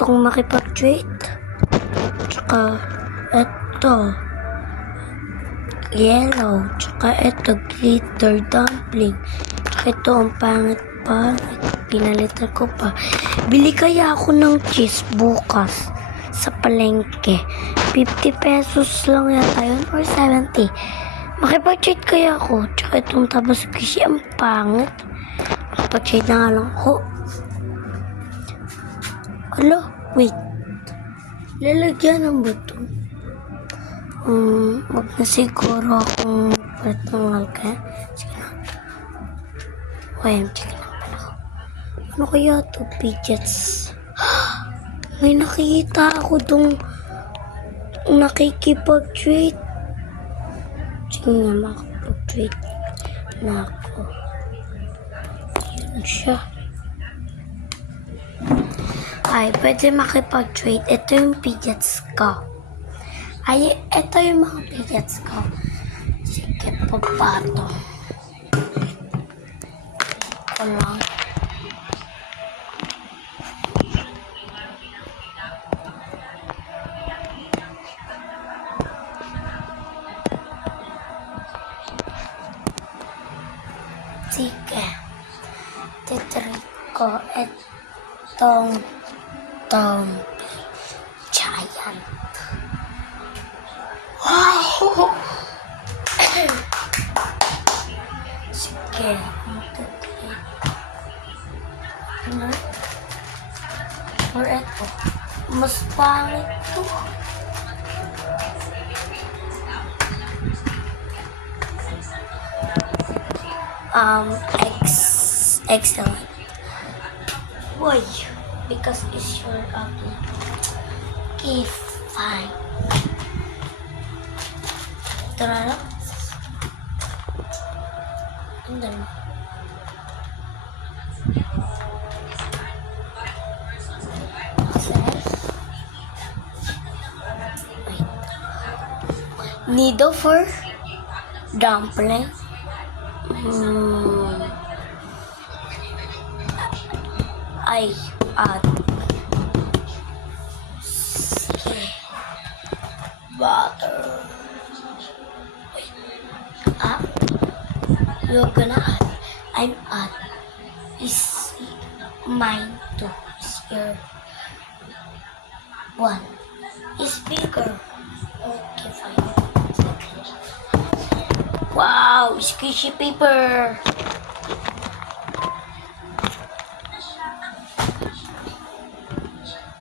gustong makipag-trade. Tsaka, eto. Yellow. Tsaka, eto. Glitter dumpling. Tsaka, ito ang pangit-pangit. Pinalitan ko pa. Bili kaya ako ng cheese bukas sa palengke. 50 pesos lang yata yun or 70. Makipag-trade kaya ako. Tsaka itong tabas squishy ang pangit. Makipag-trade na nga lang ako. Alo, wait. Lalagyan ng buto. Wag na siguro akong patungal ka. Sige na. Okay, sige na pala ako. Ano kaya to, fidgets? May nakikita ako dong nakikipag-trade. Sige na, makapag-trade na ako. Yun siya. Ay, pwede makipag-trade. Ito yung fidgets ko. Ay, ito yung mga fidgets ko. Sige, papato. Ito lang. Sige. Titreat ko itong giant. Wow! Sige. Ano? Or ito. Mas pangit to. Excellent. Why? Because it's your ugly. Okay, fine. Tara na. And then, needle for dumpling. I add butter. Wait. You're gonna add. I'm add. Is mine too. Is your one. Is bigger. Okay, fine. Wow, squishy paper.